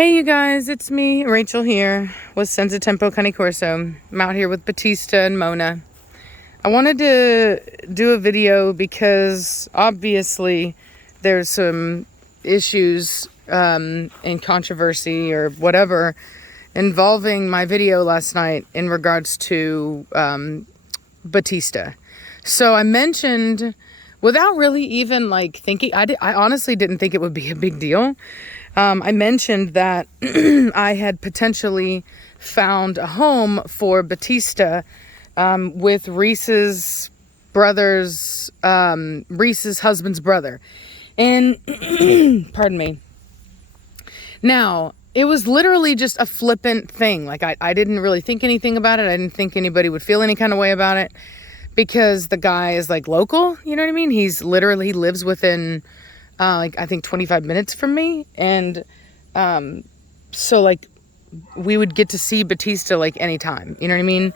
Hey you guys, it's me, Rachel here with Senza Tempo Cane Corso. I'm out here with Batista and Mona. I wanted to do a video because obviously there's some issues and controversy or whatever involving my video last night in regards to Batista. So I mentioned, without really even like thinking, I honestly didn't think it would be a big deal. I mentioned that I had potentially found a home for Batista with Reese's husband's brother. And, pardon me. Now, it was literally just a flippant thing. Like, I didn't really think anything about it. I didn't think anybody would feel any kind of way about it because the guy is like local, you know what I mean? He lives within I think 25 minutes from me. And so like we would get to see Batista like anytime, you know what I mean?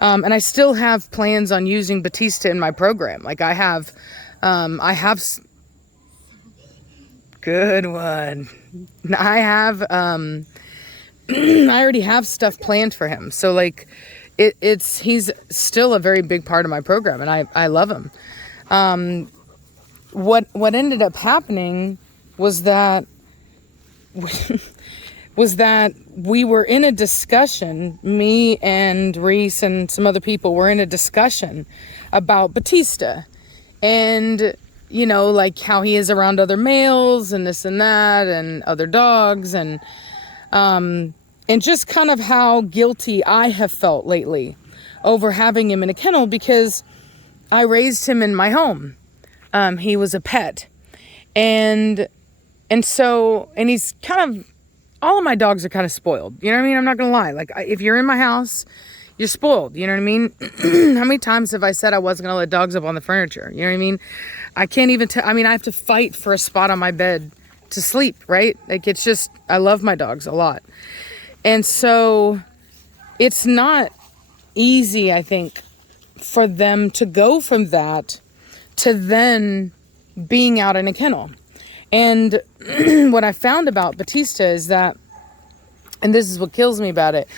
And I still have plans on using Batista in my program. Like I have good one. I have, I already have stuff planned for him. So like he's still a very big part of my program and I love him. What ended up happening was that we were in a discussion, me and Reese and some other people were in a discussion about Batista and, you know, like how he is around other males and this and that and other dogs and just kind of how guilty I have felt lately over having him in a kennel because I raised him in my home. He was a pet and he's kind of, all of my dogs are kind of spoiled. You know what I mean? I'm not going to lie. Like if you're in my house, you're spoiled. You know what I mean? How many times have I said I wasn't going to let dogs up on the furniture? You know what I mean? I can't even I have to fight for a spot on my bed to sleep, right? Like it's just, I love my dogs a lot. And so it's not easy, I think, for them to go from that to then being out in a kennel. And what I found about Batista is that, and this is what kills me about it,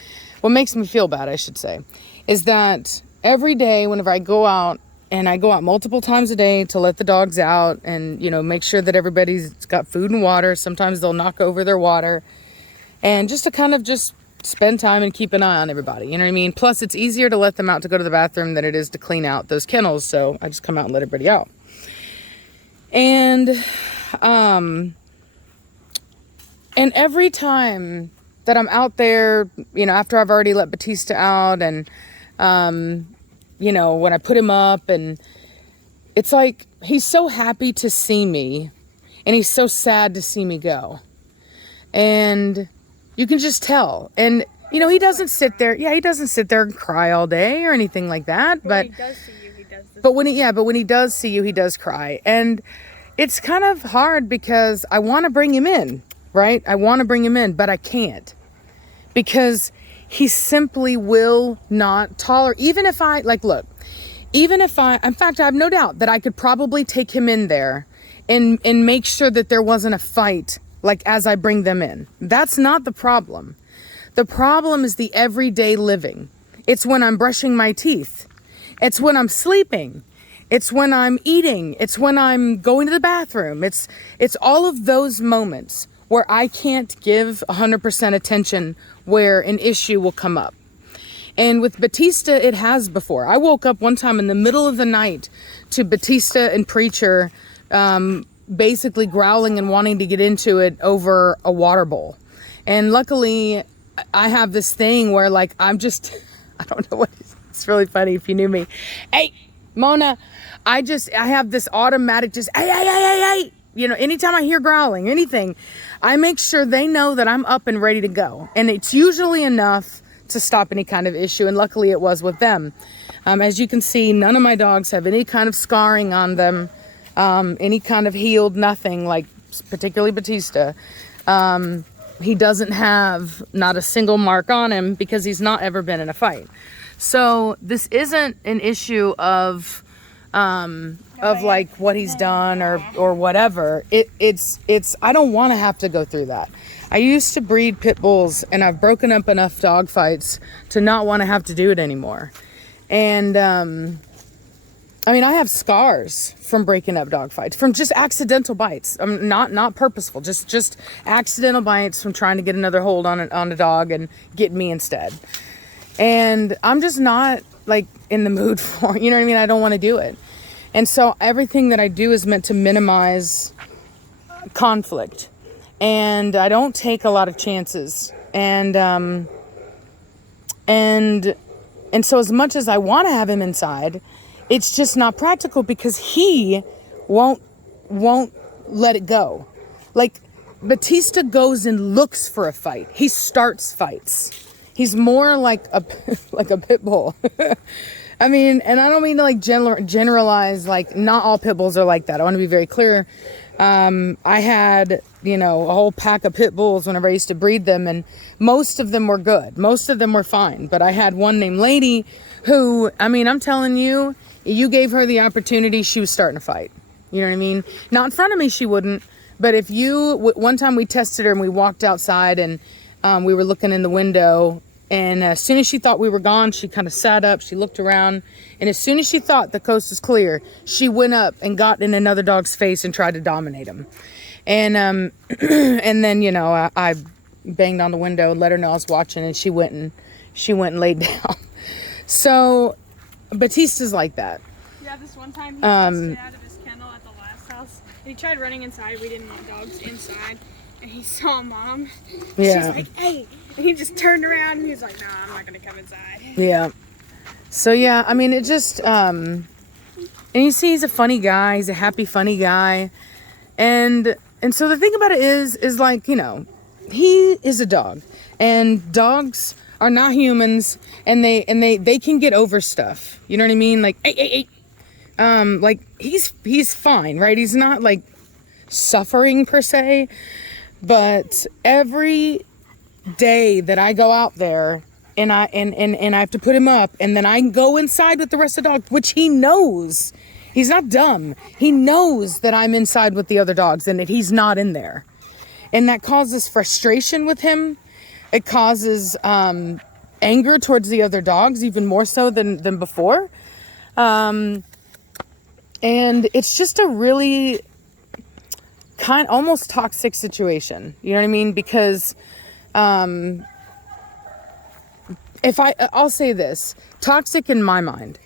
what makes me feel bad, I should say, is that every day whenever I go out, and I go out multiple times a day to let the dogs out and, you know, make sure that everybody's got food and water. Sometimes they'll knock over their water and just to kind of just spend time and keep an eye on everybody. You know what I mean? Plus, it's easier to let them out to go to the bathroom than it is to clean out those kennels. So I just come out and let everybody out. And every time that I'm out there, you know, after I've already let Batista out and, you know, when I put him up and it's like, he's so happy to see me and he's so sad to see me go. And you can just tell. And, you know, he doesn't sit there. Yeah, he doesn't sit there and cry all day or anything like that. But when he does see you, he does this. But when he does see you, he does cry. And it's kind of hard because I want to bring him in, right? I want to bring him in, but I can't. Because he simply will not tolerate, even if I, like, look, in fact, I have no doubt that I could probably take him in there and make sure that there wasn't a fight like as I bring them in. That's not the problem. The problem is the everyday living. It's when I'm brushing my teeth. It's when I'm sleeping. It's when I'm eating. It's when I'm going to the bathroom. It's all of those moments where I can't give 100% attention where an issue will come up. And with Batista, it has before. I woke up one time in the middle of the night to Batista and Preacher basically growling and wanting to get into it over a water bowl. And luckily, I have this thing where, like, I don't know what, it's really funny if you knew me. Hey, Mona, I have this automatic hey. You know, anytime I hear growling, anything, I make sure they know that I'm up and ready to go. And it's usually enough to stop any kind of issue. And luckily it was with them. As you can see, none of my dogs have any kind of scarring on them. Any kind of healed, nothing, like particularly Batista. He doesn't have not a single mark on him because he's not ever been in a fight. So this isn't an issue of of like what he's done or whatever. It's I don't want to have to go through that. I used to breed pit bulls, and I've broken up enough dog fights to not want to have to do it anymore. And I mean, I have scars from breaking up dog fights, from just accidental bites. Not purposeful, just accidental bites from trying to get another hold on a dog and get me instead. And I'm just not like in the mood for, you know what I mean? I don't want to do it. And so everything that I do is meant to minimize conflict. And I don't take a lot of chances. And so as much as I want to have him inside, it's just not practical because he won't let it go. Like, Batista goes and looks for a fight. He starts fights. He's more like a pit bull. I mean, and I don't mean to like generalize, like not all pit bulls are like that. I want to be very clear. I had, a whole pack of pit bulls whenever I used to breed them, and most of them were good. Most of them were fine. But I had one named Lady who, I mean, I'm telling you, you gave her the opportunity, she was starting a fight. You know what I mean? Not in front of me, she wouldn't. But if one time we tested her and we walked outside and we were looking in the window, and as soon as she thought we were gone, she kind of sat up, she looked around, and as soon as she thought the coast was clear, she went up and got in another dog's face and tried to dominate him. And and then, I banged on the window and let her know I was watching, and she went and laid down. So Batista's like that. Yeah, this one time he busted out of his kennel at the last house, and he tried running inside. We didn't want dogs inside, and he saw Mom. Yeah. She's like, "Hey!" And he just turned around and he's like, "No, I'm not gonna come inside." Yeah. So yeah, I mean, it just and you see, he's a funny guy. He's a happy, funny guy, and so the thing about it is like, he is a dog, and dogs are not humans, and they can get over stuff. You know what I mean? Like, hey. Like he's fine, right? He's not like suffering per se, but every day that I go out there and I have to put him up, and then I go inside with the rest of the dogs, which he knows. He's not dumb. He knows that I'm inside with the other dogs and that he's not in there. And that causes frustration with him. It causes anger towards the other dogs, even more so than before. And it's just a really almost toxic situation. You know what I mean? Because I'll say this, toxic in my mind,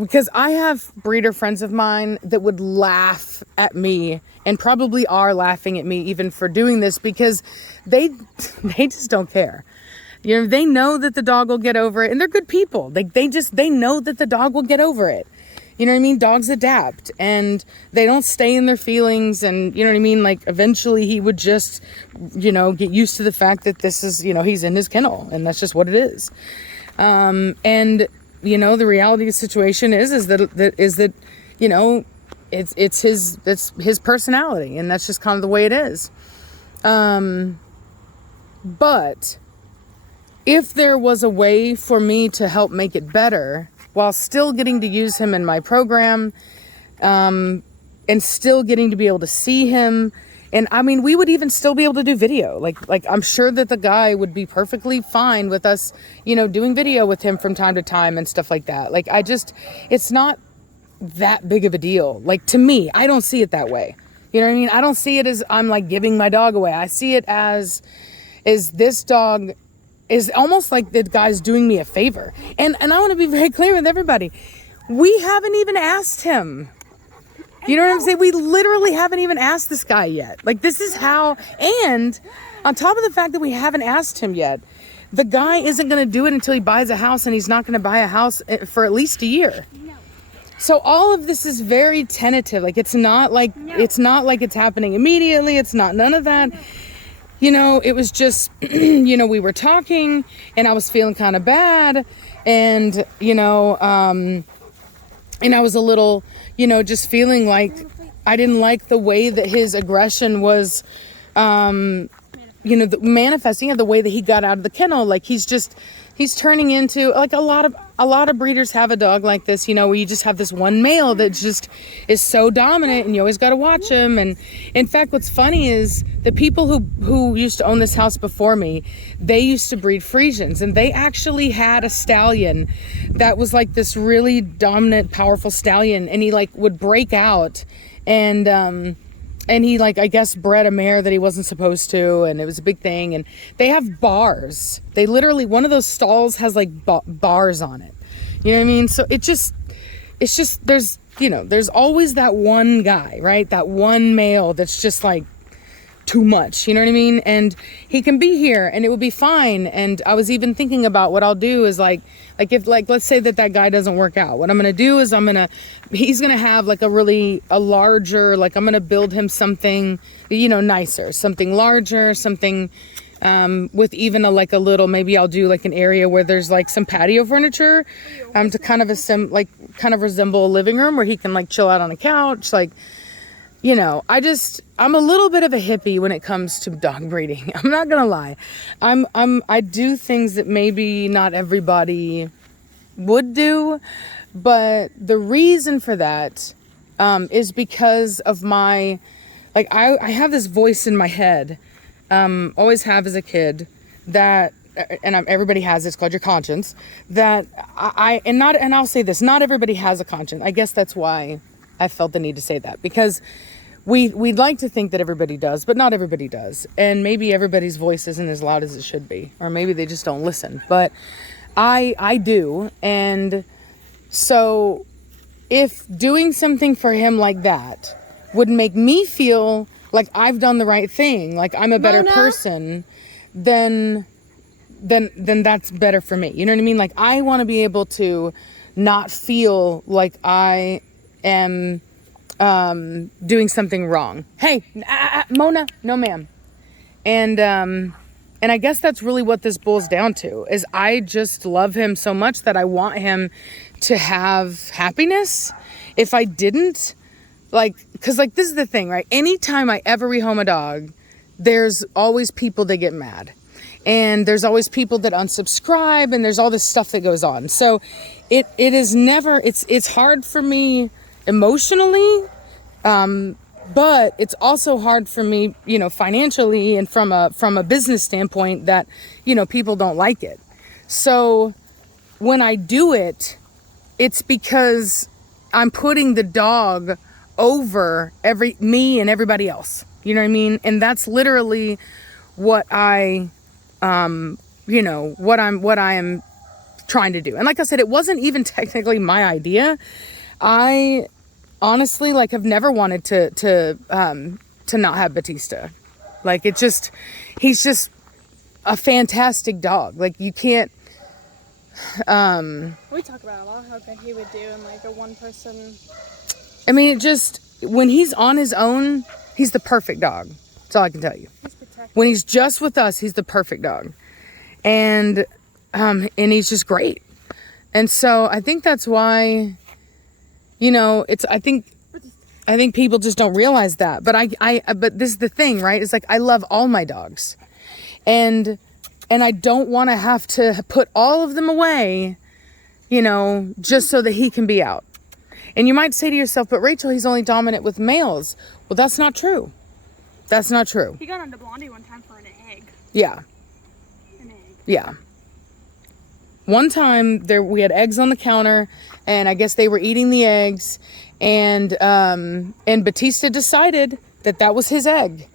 because I have breeder friends of mine that would laugh at me and probably are laughing at me even for doing this, because they just don't care. They know that the dog will get over it, and they're good people. They know that the dog will get over it. You know what I mean? Dogs adapt, and they don't stay in their feelings, and you know what I mean? Like, eventually he would just, get used to the fact that this is, he's in his kennel, and that's just what it is. And, the reality of the situation is that, it's his personality, and that's just kind of the way it is. But if there was a way for me to help make it better while still getting to use him in my program, and still getting to be able to see him, and I mean, we would even still be able to do video. Like I'm sure that the guy would be perfectly fine with us, doing video with him from time to time and stuff like that. Like, it's not that big of a deal. Like, to me, I don't see it that way. You know what I mean? I don't see it as I'm like giving my dog away. I see it as, this dog is almost like the guy's doing me a favor. And I want to be very clear with everybody. We haven't even asked him. You know what I'm saying? We literally haven't even asked this guy yet. Like, this is how, and on top of the fact that we haven't asked him yet, the guy isn't going to do it until he buys a house, and he's not going to buy a house for at least a year. No. So all of this is very tentative. Like, it's not like it's happening immediately. It's not none of that. No. It was just, we were talking, and I was feeling kind of bad, and, and I was a little, just feeling like I didn't like the way that his aggression was, manifesting, the way that he got out of the kennel. Like, he's just he's turning into like a lot of breeders have a dog like this, you know, where you just have this one male that just is so dominant and you always got to watch him. And in fact, what's funny is the people who used to own this house before me, they used to breed Friesians, and they actually had a stallion that was like this really dominant, powerful stallion, and he like would break out and he, like, I guess bred a mare that he wasn't supposed to, and it was a big thing. And they have bars. They literally, one of those stalls has like bars on it. You know what I mean? So it's just, there's, you know, there's always that one guy, right? That one male that's just like too much, you know what I mean? And he can be here and it would be fine. And I was even thinking about what I'll do is like if, like, let's say that guy doesn't work out, what I'm going to do is he's going to have like a larger, like I'm going to build him something, you know, nicer, something larger, something, with even a little, maybe I'll do like an area where there's like some patio furniture, to kind of resemble a living room where he can like chill out on a couch, like, you know, I'm a little bit of a hippie when it comes to dog breeding. I'm not gonna lie. I do things that maybe not everybody would do, but the reason for that, is because of my, like, I have this voice in my head, always have as a kid, that, and everybody has, it's called your conscience, that and I'll say this, not everybody has a conscience. I guess that's why I felt the need to say that, because we'd like to think that everybody does, but not everybody does. And maybe everybody's voice isn't as loud as it should be, or maybe they just don't listen. But I do. And so if doing something for him like that would make me feel like I've done the right thing, like I'm a better person, then that's better for me. You know what I mean? Like, I want to be able to not feel like I am doing something wrong. Hey, Mona, no ma'am. And I guess that's really what this boils down to, is I just love him so much that I want him to have happiness. If I didn't, like, cause like this is the thing, right? Anytime I ever rehome a dog, there's always people that get mad. And there's always people that unsubscribe, and there's all this stuff that goes on. So it is never, it's hard for me emotionally, but it's also hard for me, you know, financially, and from a business standpoint, that, you know, people don't like it. So when I do it, it's because I'm putting the dog over me and everybody else. You know what I mean? And that's literally what I am trying to do. And like I said, it wasn't even technically my idea. I honestly, like, have never wanted to not have Batista. Like, he's just a fantastic dog. Like, you can't, we talk about a lot how good he would do in like a one person. I mean, when he's on his own, he's the perfect dog. That's all I can tell you. He's protected. When he's just with us, he's the perfect dog. And he's just great. And so I think that's why, you know, I think people just don't realize that. But but this is the thing, right? It's like, I love all my dogs, and I don't want to have to put all of them away, you know, just so that he can be out. And you might say to yourself, but Rachel, he's only dominant with males. Well, that's not true. That's not true. He got onto Blondie one time for an egg. Yeah. An egg. Yeah. One time we had eggs on the counter, and I guess they were eating the eggs, and Batista decided that was his egg.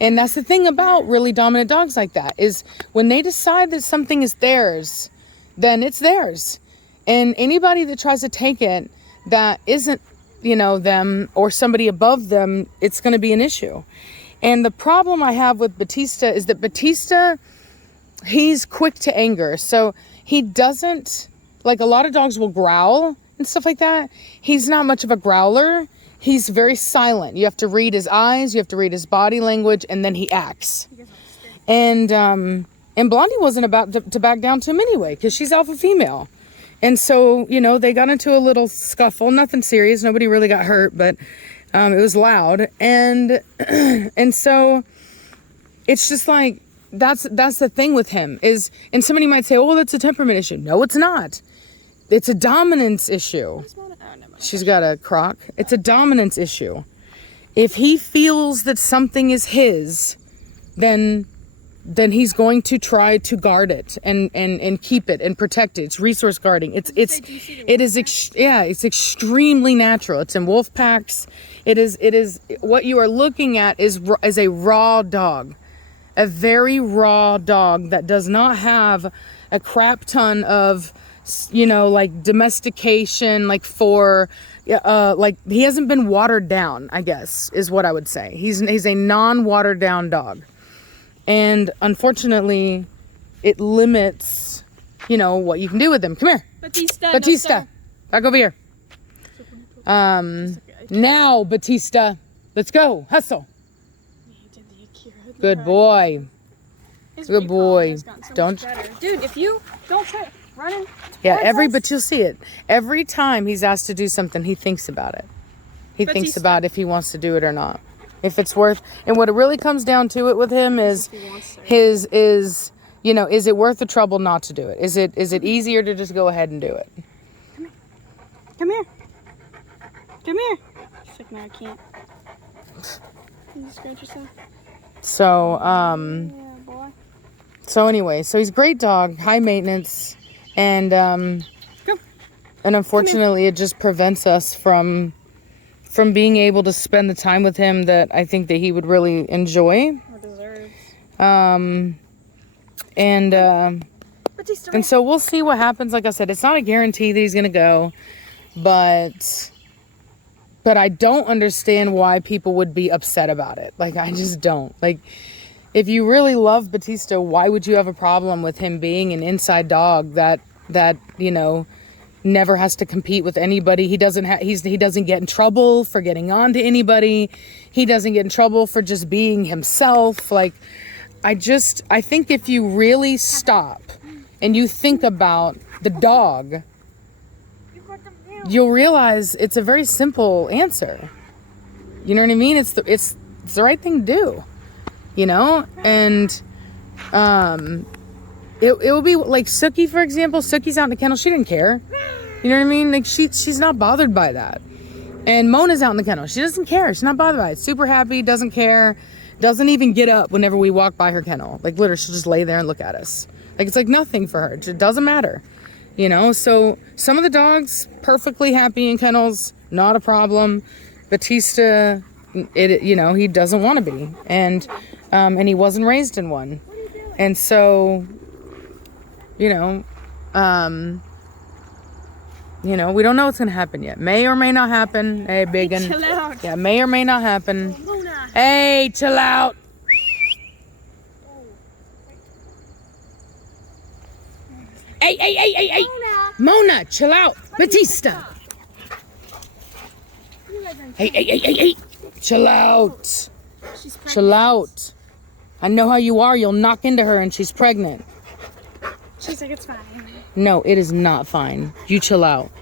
And that's the thing about really dominant dogs like that, is when they decide that something is theirs, then it's theirs. And anybody that tries to take it that isn't, you know, them or somebody above them, it's going to be an issue. And the problem I have with Batista is that Batista, he's quick to anger. So he doesn't, like, a lot of dogs will growl and stuff like that. He's not much of a growler. He's very silent. You have to read his eyes, you have to read his body language, and then he acts. And Blondie wasn't about to back down to him anyway, because she's alpha female. And so, you know, they got into a little scuffle, nothing serious. Nobody really got hurt, but it was loud. And so it's just like, that's the thing with him is, and somebody might say, oh, that's a temperament issue. No, it's not. It's a dominance issue. She's got a crock. It's a dominance issue. If he feels that something is his, then he's going to try to guard it and keep it and protect it. It's resource guarding. It's extremely natural. It's in wolf packs. It is what you are looking at is a raw dog. A very raw dog that does not have a crap ton of, like domestication, like for, like he hasn't been watered down, I guess, is what I would say. He's a non-watered down dog. And unfortunately, it limits, what you can do with him. Come here. Batista. Back over here. Now, Batista. Let's go. Hustle. Good boy. Good boy. Don't. Dude, if you don't try running. Yeah, but you'll see it. Every time he's asked to do something, he thinks about it. He thinks about if he wants to do it or not. If it's worth, and what it really comes down to it with him is is it worth the trouble not to do it? Is it easier to just go ahead and do it? Come here. Come here. She's like, no, I can't. Can you scratch yourself? So, Yeah, boy. so anyway, so he's a great dog, high maintenance, and unfortunately it just prevents us from being able to spend the time with him that I think that he would really enjoy. Or deserves. And so we'll see what happens. Like I said, it's not a guarantee that he's going to go, but I don't understand why people would be upset about it. Like, I just don't. Like, if you really love Batista, why would you have a problem with him being an inside dog that never has to compete with anybody? He doesn't get in trouble for getting on to anybody. He doesn't get in trouble for just being himself. Like, I think if you really stop and you think about the dog, you'll realize it's a very simple answer. You know what I mean? It's the right thing to do, and it will be like Sookie, for example. Sookie's out in the kennel. She didn't care. You know what I mean? Like, she's not bothered by that. And Mona's out in the kennel. She doesn't care. She's not bothered by it. Super happy, doesn't care, doesn't even get up whenever we walk by her kennel. Like, literally, she'll just lay there and look at us. Like, it's like nothing for her. It doesn't matter. So some of the dogs perfectly happy in kennels, not a problem. Batista, he doesn't want to be, and he wasn't raised in one, and so, we don't know what's gonna happen yet. May or may not happen. Hey, biggin. Chill out. Yeah, may or may not happen. Mona. Hey, chill out. Hey. Mona, chill out. Batista. Hey. Chill out. Chill out. I know how you are. You'll knock into her and she's pregnant. She's like, it's fine. No, it is not fine. You chill out.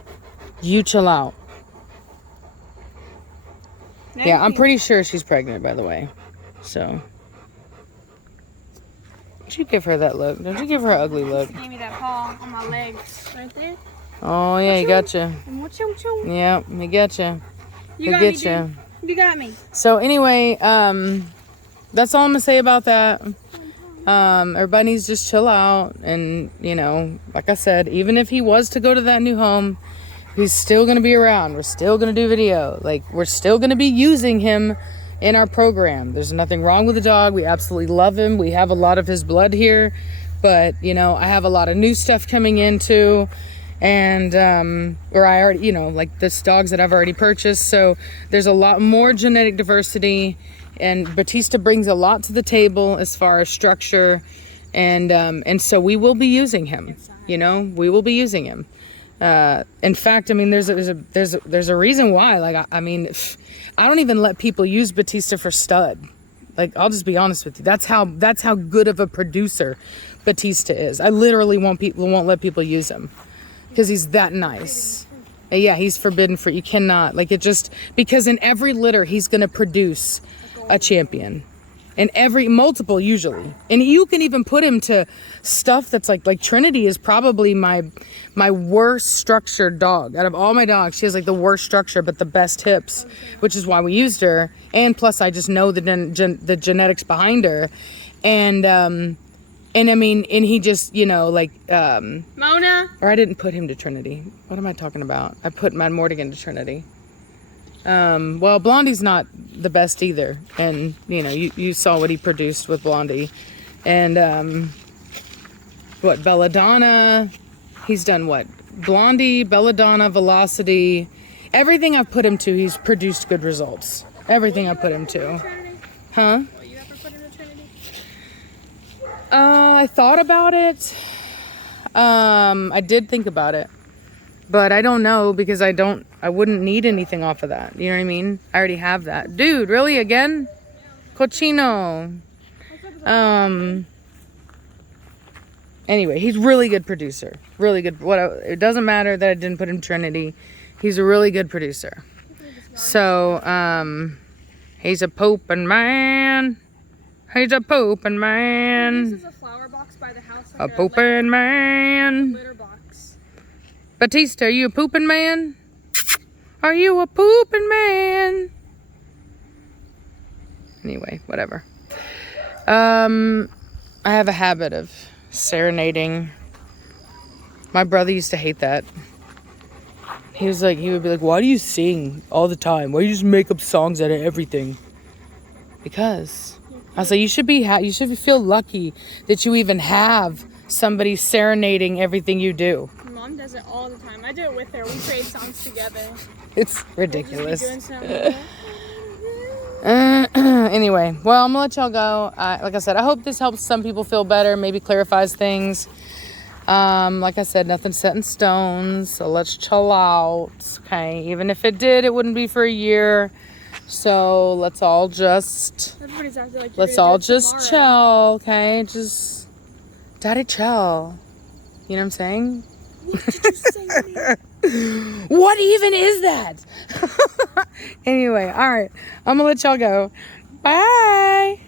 Yeah, I'm pretty sure she's pregnant, by the way. So. Don't you give her that look. Don't you give her an ugly look. She gave me that paw on my legs. Right there. Oh, yeah, he got you. Yeah, he got you. You got me. So anyway, that's all I'm gonna say about that. Everybody needs to just chill out, and like I said, even if he was to go to that new home, he's still gonna be around. We're still gonna do video. Like, we're still gonna be using him in our program. There's nothing wrong with the dog. We absolutely love him. We have a lot of his blood here, but I have a lot of new stuff coming in too. And or I already, like this dogs that I've already purchased. So there's a lot more genetic diversity, and Batista brings a lot to the table as far as structure, and so we will be using him. We will be using him. In fact, I mean, there's a reason why. Like, I don't even let people use Batista for stud. Like, I'll just be honest with you. That's how good of a producer Batista is. I literally won't let people use him. Because he's that nice. Yeah, he's forbidden for, you cannot, like, it just, because in every litter, he's going to produce a champion. And multiple usually. And you can even put him to stuff that's like Trinity is probably my worst structured dog. Out of all my dogs, she has like the worst structure but the best hips, which is why we used her. And plus I just know the genetics behind her. And I mean, and he just, like Mona. Or I didn't put him to Trinity. What am I talking about? I put Mad Mortigan to Trinity. Well, Blondie's not the best either. And, you saw what he produced with Blondie. And, Belladonna. He's done what? Blondie, Belladonna, Velocity. Everything I've put him to, he's produced good results. Everything I put him to. Huh? Will you ever put him to Trinity? I thought about it. I did think about it. But I don't know because I wouldn't need anything off of that. You know what I mean? I already have that. Dude, really? Again? Cochino. Anyway, he's really good producer. Really good. It doesn't matter that I didn't put him Trinity. He's a really good producer. So, he's a pooping man. He's a pooping man. This is a flower box by the house. A pooping man. Litter box. Batista, are you a pooping man? Are you a pooping man? Anyway, whatever. I have a habit of serenading. My brother used to hate that. He would be like, why do you sing all the time? Why do you just make up songs out of everything? Because I was like, you should feel lucky that you even have somebody serenading everything you do. Mom does it all the time. I do it with her. We create songs together. It's ridiculous. We'll just be doing Anyway, well, I'm gonna let y'all go. Like I said, I hope this helps some people feel better, maybe clarifies things. Like I said, nothing's set in stone, so let's chill out. Okay, even if it did, it wouldn't be for a year. So let's all just chill. Okay, just daddy chill. You know what I'm saying? What did you say? What even is that? Anyway, all right. I'm gonna let y'all go. Bye.